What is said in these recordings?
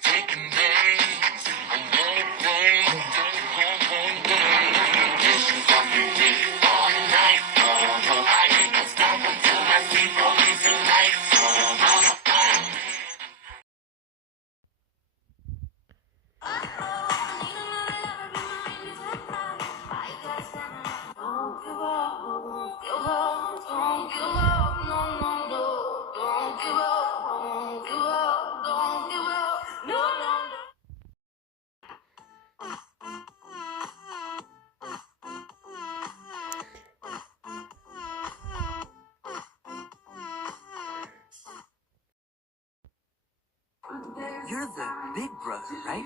taking names. I'm really playing. This is what we did all night. I ain't gonna stop until my people leave tonight. Don't give up, won't give up, don't give up, no, no, no. Don't give up, won't give up, don't give up, no, no, no. You're the big brother, right?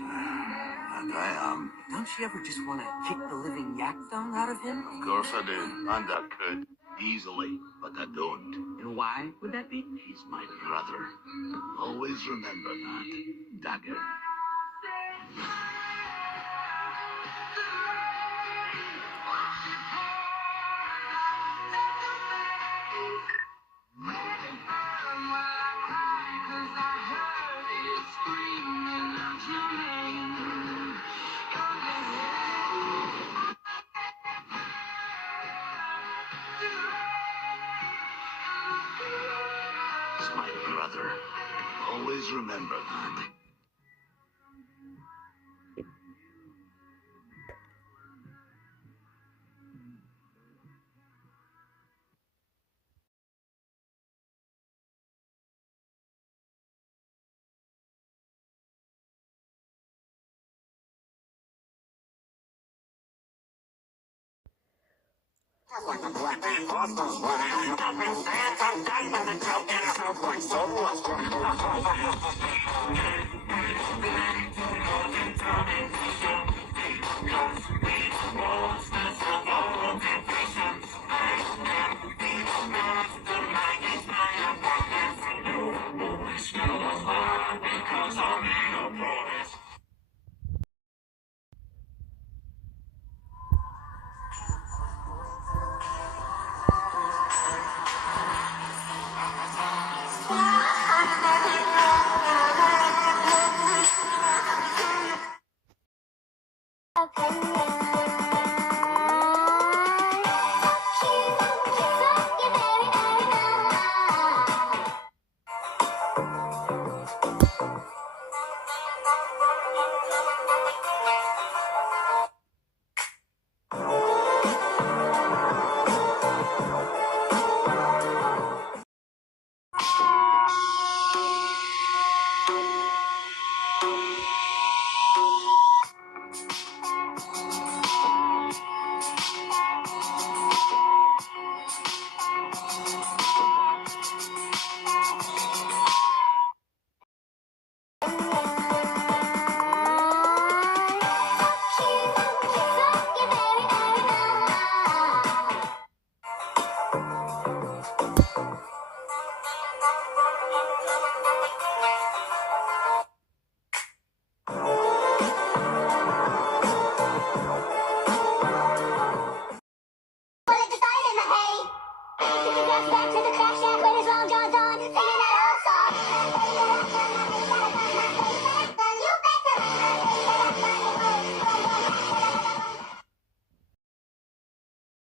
And I am. Don't you ever just want to kick the living yak dung out of him? Of course I do. And I could. Easily. But I don't. And why would that be? He's my brother. Always remember that. Dagger. He's my brother. Always remember that.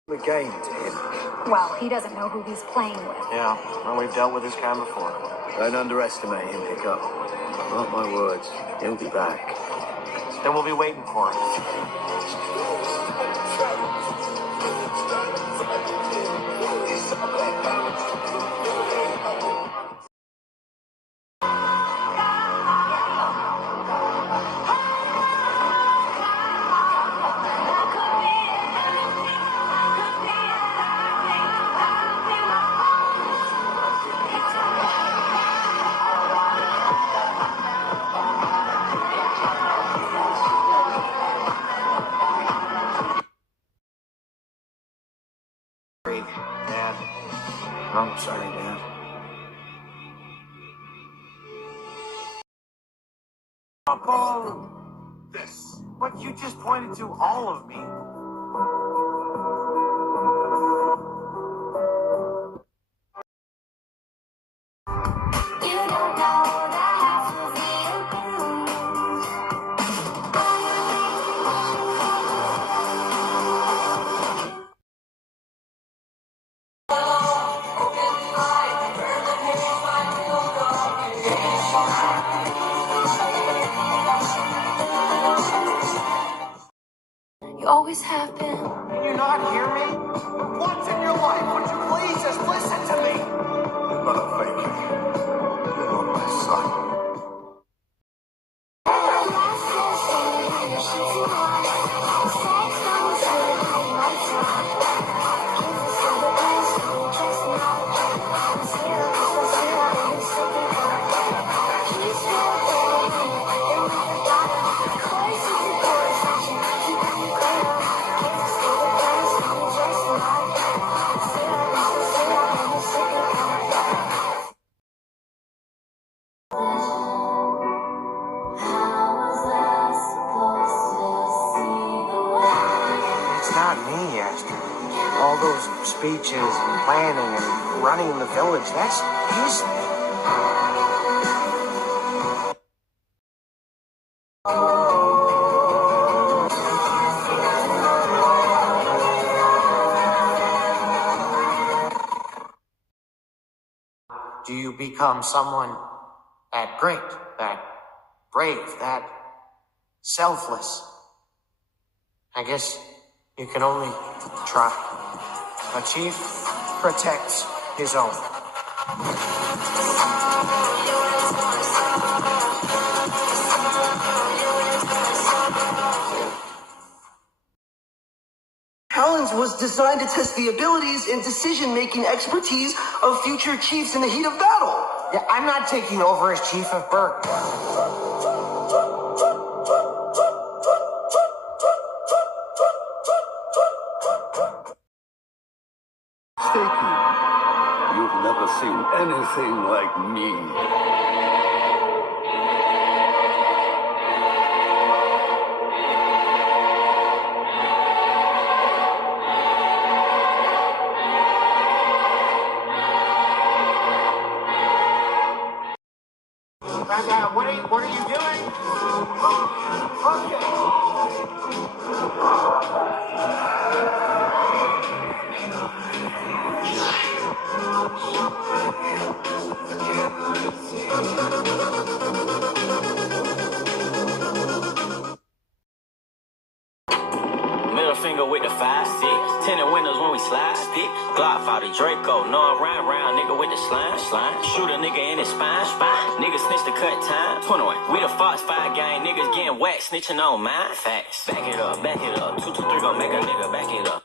The game to him. Well, he doesn't know who he's playing with. Yeah, well, we've dealt with this kind before. Don't underestimate him, Hiccup. Mark my words, he'll be back. Then we'll be waiting for him. Dad. I'm sorry, Dad. Oh, this. But you just pointed to all of me. You don't know the half of me. this happen? Can you not hear me? Once in your life, would you please just listen to me? You're not faking. You're not my son. It's not me, Esther. All those speeches and planning and running the village, that's his. Do you become someone that great, that brave, that selfless? I guess you can only try. A chief protects his own. Talons was designed to test the abilities and decision-making expertise of future chiefs in the heat of battle. Yeah, I'm not taking over as chief of Burke. Stakey, you've never seen anything like me. What are you doing? Middle finger with the 5-6. Tinted windows when we slide stick. Glock out the Draco. No, I'm round, nigga with the slime. Shoot a nigga in his spine. Nigga snitch to cut time. 21. We the Fox 5 gang. Niggas getting whacked, snitching on mine. Facts. Back it up. 223 gon' make a nigga back it up.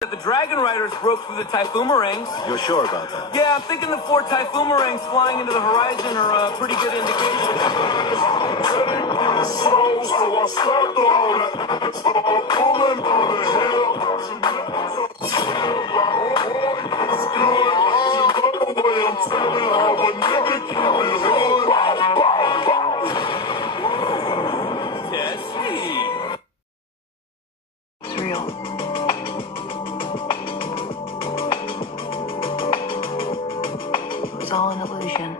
The Dragon Riders broke through the Typhoomerangs. You're sure about that? Yeah, I'm thinking the 4 Typhoomerangs flying into the horizon are a pretty good indication. So I slapped on it. Started pulling on the hill. It's good. Another way I'm telling how a nigga keep it hood. Testy. It's real. It was all an illusion.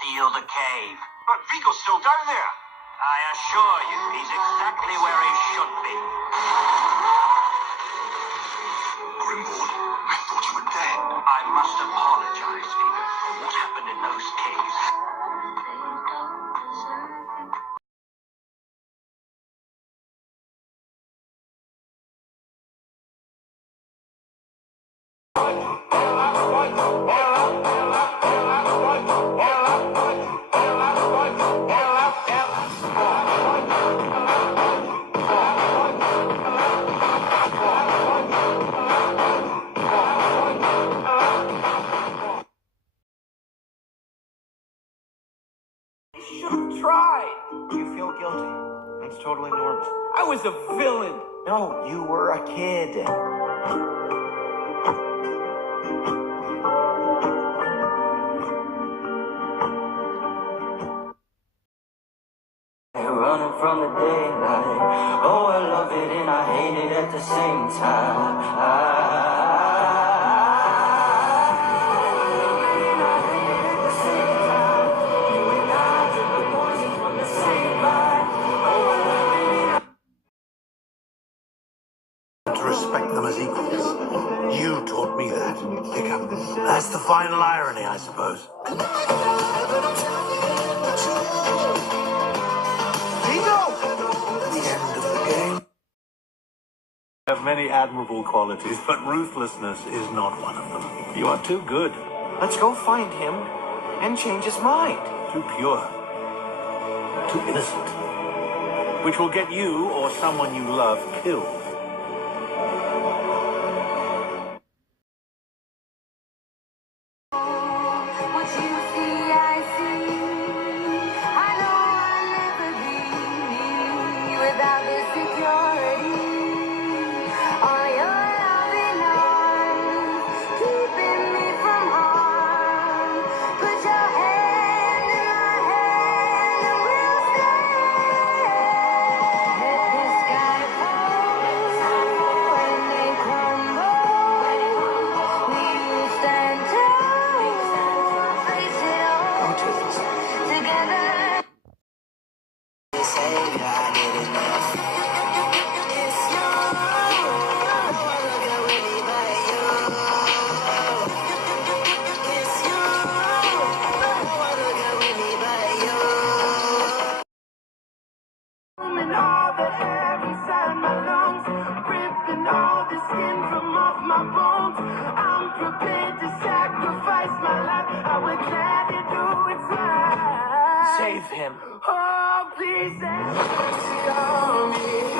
Feel the cave. But Vigo's still down there. I assure you, he's exactly where he should be. Grimwald, I thought you were dead. I must apologize, Vigo, for what happened in those caves. should have tried. You feel guilty. That's totally normal. I was a villain. No, you were a kid. Running from the daylight. Oh, I love it and I hate it at the same time. To respect them as equals. You taught me that. Hiccup. That's the final irony, I suppose. The end of the game. You have many admirable qualities, but ruthlessness is not one of them. You are too good, Let's go find him and change his mind. too pure, too innocent, which will get you or someone you love killed. What you see, I see. I know I'll never be without the security. All your loving arms, keeping me from harm. Put your hand in my hand and we'll stay. Let the sky fall when they crumble. We will stand tall, face it all together. And all the air inside my lungs, ripping all the skin from off my bones. I'm prepared to sacrifice my life. I would gladly do it twice. Save him. Oh, please have mercy on me.